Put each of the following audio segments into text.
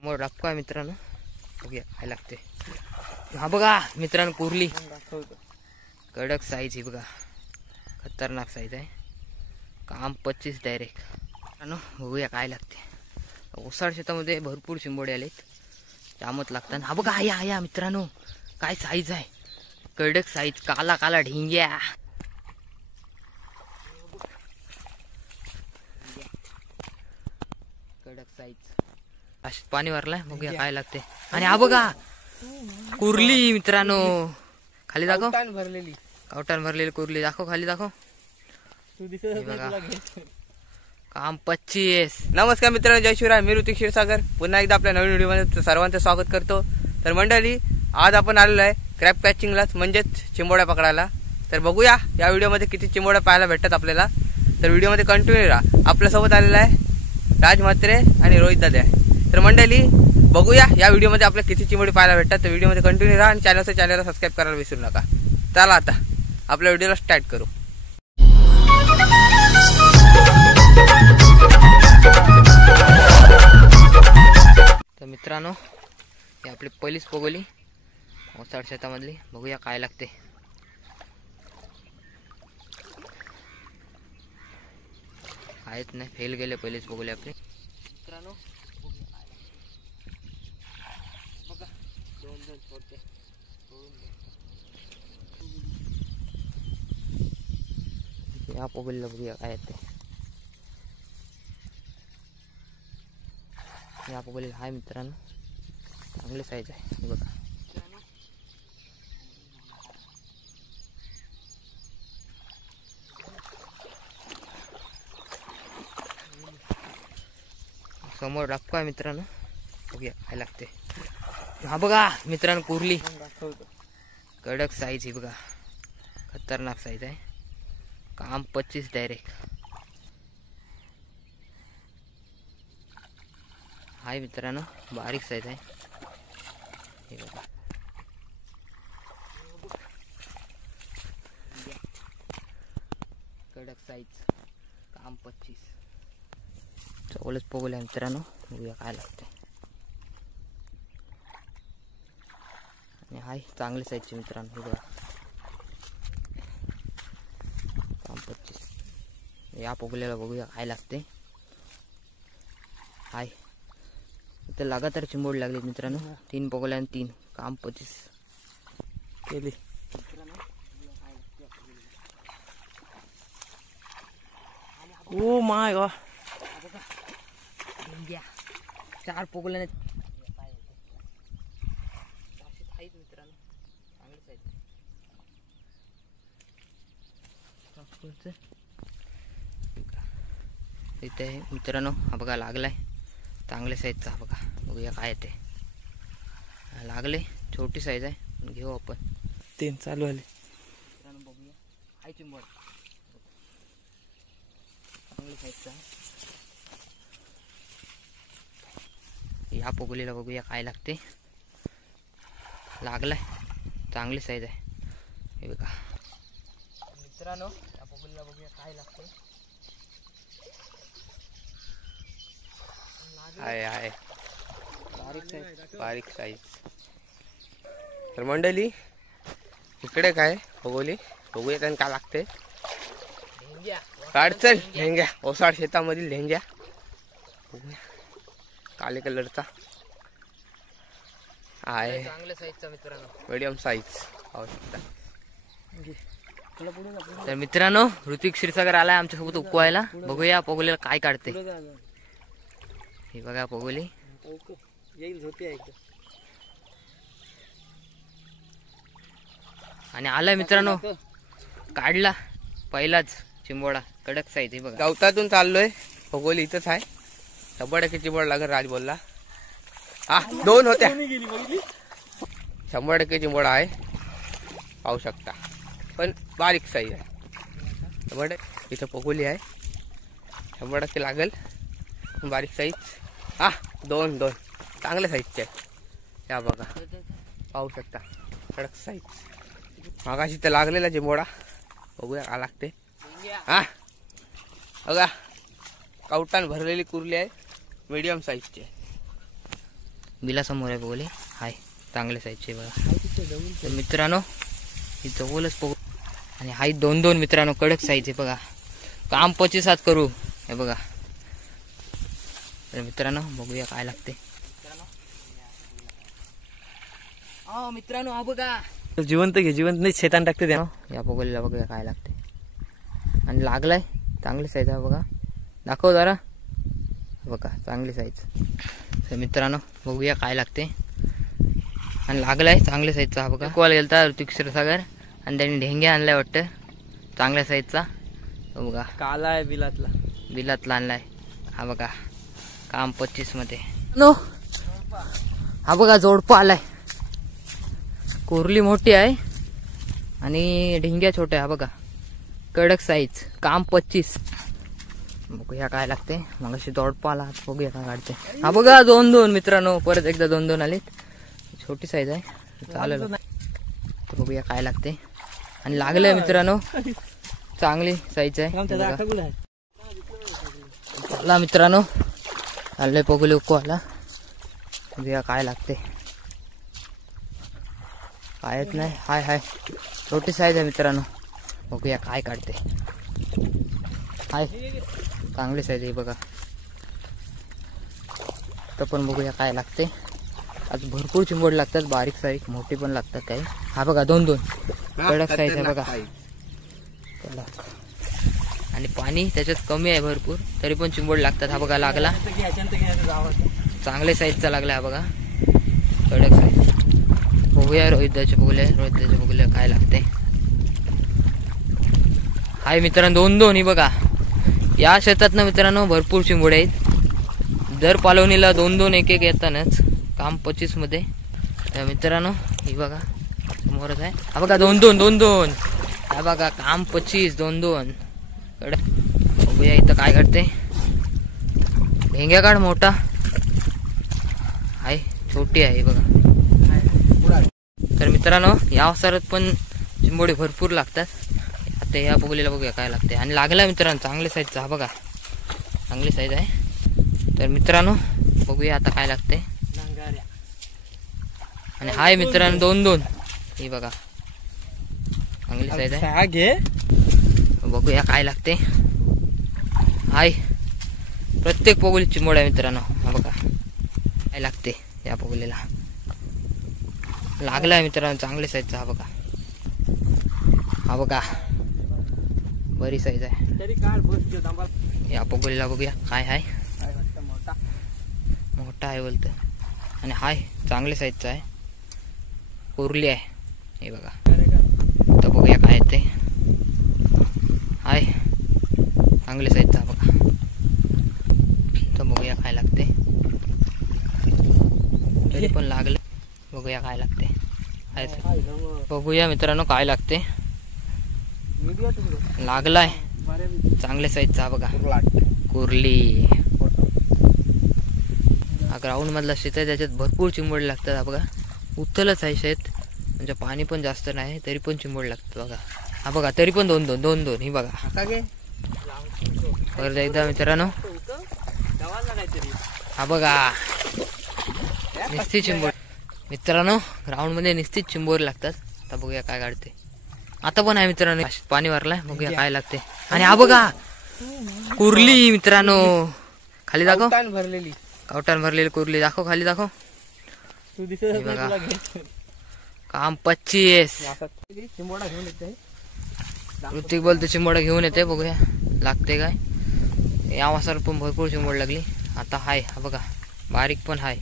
समोर डाक्का मित्रांनो, बघूया काय लागते. हा बघा मित्रांनो, कुर्ली कडक साईज ही बघा, खतरनाक साईज आहे. काम 25 डायरेक्ट. मित्रांनो बघूया काय लागते. ओसाड शेतामध्ये भरपूर चिंबोडे आलेत, जामच लागतात. हा बघा या मित्रांनो, काय साईज आहे, कडक साईज, काला काला ढिंग्या. कडक साईज अशी पाणी भरलाय. बघूया काय लागते. आणि हा बघा कुर्ली मित्रांनो, खाली दाखव. कवटान भरलेली कुर्ली दाखव, खाली दाखव. काम 25. नमस्कार मित्रांनो, जय शिवराय. मी ऋतिक क्षीरसागर पुन्हा एकदा आपल्या नवीन व्हिडिओमध्ये सर्वांचं स्वागत करतो. तर मंडळी, आज आपण आलेलो आहे क्रॅप कॅचिंगलाच, म्हणजेच चिंबोड्या पकडायला. तर बघूया या व्हिडिओमध्ये किती चिंबोड्या पाहायला भेटतात आपल्याला. तर व्हिडिओमध्ये कंटिन्यू राहा. आपल्यासोबत आलेला आहे राज म्हात्रे आणि रोहित दादा. तर मंडळी बघूया या व्हिडिओमध्ये आपल्याला किती चिंबोडी पाहायला भेटतात. तर व्हिडिओमध्ये कंटिन्यू राहा आणि चॅनलला सबस्क्राईब करायला विसरू नका. चला आता आपल्या व्हिडिओला स्टार्ट करू. तर मित्रांनो, ही आपली पहिलीच पोगोली ओसाड शेतामधली. बघूया काय लागते. आहेत नाही, फेल गेले पहिलेच पोगोली आपली. मित्रांनो बघा, दोन सोडते. या पोगोलीला बघूया काय येते. या पोगोलीला हाय मित्रांनो, चांगली साईज आहे बघा. समोर डाक्का मित्रांनो, बघूया काय लागते. हा बघा मित्रांनो, कुर्ली कडक साईज ही बघा, खतरनाक साईज आहे. काम 25 डायरेक्ट. हाय मित्रांनो, बारीक साईज आहे हे बघा. कडक साईज, काम 25. चवलच पोगल्या मित्रांनो, बघूया काय लागते. आणि हाय चांगली साईजची मित्रांनो, हे बघा, काम 25. या पोगल्याला बघूया काय लागते. हाय इथं लगातार चिंबोड लागले मित्रांनो, 3 पोगल्या आणि 3, काम 25 केली. ओ माय गॉड, 4 पोगल्याने मित्रांनो, चांगली साईज. इथे आहे मित्रांनो, हा बघा लागलाय, चांगल्या साईजचा. बघा बघूया काय येते. लागले, छोटी साईज आहे, घेऊ आपण. 3 चालू आले मित्रांनो. बघूया हाय चिंबोड, चांगली साईजचा. या पोगोलीला बघूया काय लागते. लागलाय, चांगली साईज आहे हे बघा मित्रांनो. या पोगोलीला बघूया काय लागते. आहे बारीक साईज, बारीक साईज. तर मंडळी इकडे काय पोगोली, बघूया त्यांना काय लागते. काढचल लेंग्या, ओसाड शेतामधील लेंग्या. काले कलरचा आहे, चांगल्या साईजचा मित्रांनो, मीडियम साईज आवश्यकता. तर मित्रांनो, ऋतिक क्षीरसागर आलाय आमच्यासोबत उपवायला. बघूया पोगोलीला काय काढते. ही बघा पोगोली, आणि आलाय मित्रांनो, काढला पहिलाच चिंबोडा, कडक साईज. हे बघा गवतातून चाललोय, पोगोली इथंच आहे. 100% चिंबोड लागेल राज बोलला. 2 होत्या, 100% चिंबोडा आहे, पाहू शकता. पण बारीक साईज आहे. इथं पोगोली आहे, 100% लागेल, बारीक साईज. 2 चांगल्या साईजचे आहे. या बघा, पाहू शकता, कडक साईज. मागाशी तर लागलेला चिंबोडा, बघूया काय लागते. बघा कवटान भरलेली कुर्ली आहे, मीडियम साईजची. बिलासमोर आहे पोगोली. हाय चांगले साईजचे बघा. तर मित्रांनो ही जवळच पोगो आणि हाय 2-2 मित्रांनो कडक साईज आहे बघा. काम 25 करू हे बघा. तर मित्रांनो बघूया काय लागते. मित्रांनो हा बघा जिवंत घे, जिवंत नाही शेतान टाकते त्या. या पोगोलीला बघूया काय लागते. आणि लागलाय चांगली साईज आहे बघा. दाखव जरा बघा चांगली साईज. तर मित्रांनो बघूया काय लागते. आणि लागलाय चांगल्या साईजचा हा बघा. कॉल गेलता ऋतिक क्षीरसागर आणि त्यांनी ढेंग्या आणलाय वाटतं चांगल्या साईजचा. बघा काला आहे बिलातला आणलाय हा बघा. काम 25 मध्ये. नो हा बघा जोडपा आलाय. कोरली मोठी आहे आणि ढिंग्या छोट्या. हा बघा कडक साईज. काम 25. बघूया काय लागते. मग अशी जोडपा आला बघूया काय काढते. हा बघा 2-2 मित्रांनो परत एकदा 2-2 आलेत. छोटी साईज आहे चालेल. बघूया काय लागते. आणि लागलंय मित्रांनो चांगली साईज आहे. चला मित्रांनो आले पोगोली उको आला. बघूया काय लागते. कायच नाही. हाय छोटी साईज आहे मित्रांनो. बघूया काय काढते. हाय चांगली साईज आहे बघा. तर पण बघूया काय लागते. आज भरपूर चिंबोड लागतात बारीक सारीक मोठी पण लागतात काही. हा बघा 2-2 कडक साईज आहे बघा. कडक आणि पाणी त्याच्यात कमी आहे भरपूर तरी पण चिंबोड लागतात. हा बघा लागला चांगले साईजचा लागला. हा बघा कडक साईज. बघूया रोहितदाचे बघूया काय लागते. हाय मित्रांनो 2-2 ही बघा. या शेतात ना मित्रांनो भरपूर चिंबोड आहेत. दर पालवणीला 2-2 एक येतानाच. काम 25 मध्ये. तर मित्रांनो ही बघा समोरच आहे. हा बघा 2-2 हा बघा काम 25 2-2 कडक. बघूया इथं काय करते. ढेंग्या काढ मोठा हाय छोटी आहे बघा. तर मित्रांनो या अवसरात पण चिंबोडी भरपूर लागतात. आता या बघूया बघूया काय लागते. आणि लागला मित्रांनो चांगली साईजचा. हा बघा चांगली साईज आहे. तर मित्रांनो बघूया आता काय लागते. आणि हाय मित्रांनो 2-2 ही बघा चांगली साईज आहे. बघूया काय लागते. हाय प्रत्येक पोगोली चिंबोड आहे मित्रांनो. हा बघा काय लागते या पोगोलीला. लागलाय मित्रांनो चांगली साईजचा. हा बघा हा बघा बरी साईज आहे. या पोगोलीला बघूया काय आहे. मोठा आहे बोलतं. आणि हाय चांगली साईजचा आहे. कोरली आहे हे बघा. तर बघूया काय येते. हाय चांगली साईजचा बघा. तर बघूया काय लागते. तरी पण लागले. बघूया काय लागते. बघूया मित्रांनो काय लागते. लागलाय चांगल्या साईजचा बघा. कोरली. हा ग्राउंड मधला शेत आहे त्याच्यात भरपूर चिंबोड लागतात. हा बघा उथलच आहे शेत म्हणजे पाणी पण जास्त नाही तरी पण चिंबोड लागतात बघा. हा बघा तरी पण 2-2 ही बघा. परत एकदा मित्रांनो हा बघा निस्ती चिंबोड मित्रांनो ग्राउंड मध्ये निस्तीच चिंबोड लागतात. आता बघूया काय काढते. आता पण आहे मित्रांनो पाणी भरलाय. बघूया काय लागते. आणि हा बघा कुर्ली मित्रांनो. खाली दाखव भरलेली कवटान भरलेली कुर्ली दाखव. खाली दाखव. काम 25. ऋतिक बोलतो चिंबोडा घेऊन येते. बघूया लागते काय. या वासावर पण भरपूर चिंबोड लागली. आता हाय हा बघा बारीक पण हाय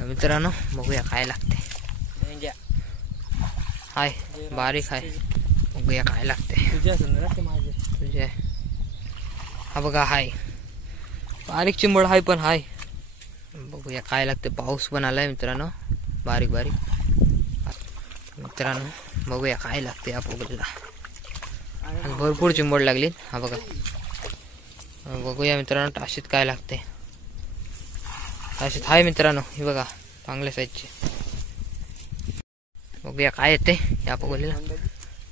मित्रांनो. बघूया काय लागते. हाय बारीक हाय. बघूया काय लागते. तुझे हा बघा हाय बारीक चिंबोड हाय पण हाय. बघूया काय लागते. पाऊस पण आलाय मित्रांनो बारीक बारीक. मित्रांनो बघूया काय लागते या पोगलीला. भरपूर चिंबोड लागली. हा बघा बघूया मित्रांनो टाशीत काय लागते. टाशीत हाय मित्रांनो ही बघा चांगल्या साईजची. बघूया काय येते या पोगलीला.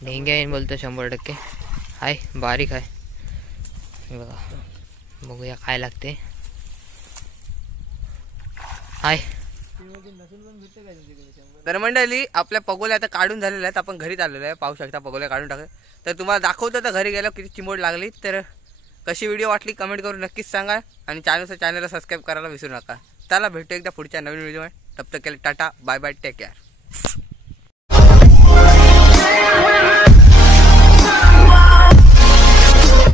ढेंग्या येईन बोलतो 100%. हाय बारीक आहे हे बघा. बघूया काय लागते. हाय तर मंडळी आपल्या पगोल्या आता काढून झालेल्या आहेत. आपण घरीच आलेलो आहे. पाहू शकता पगोल्या काढून टाकत. तर तुम्हाला दाखवतो तर घरी गेलो किती चिंबोड लागली. तर कशी व्हिडिओ वाटली कमेंट करून नक्कीच सांगा आणि चॅनलला सबस्क्राईब करायला विसरू नका. चला भेटू एकदा पुढच्या नवीन व्हिडिओ. तब तक के लिए tata bye bye take care.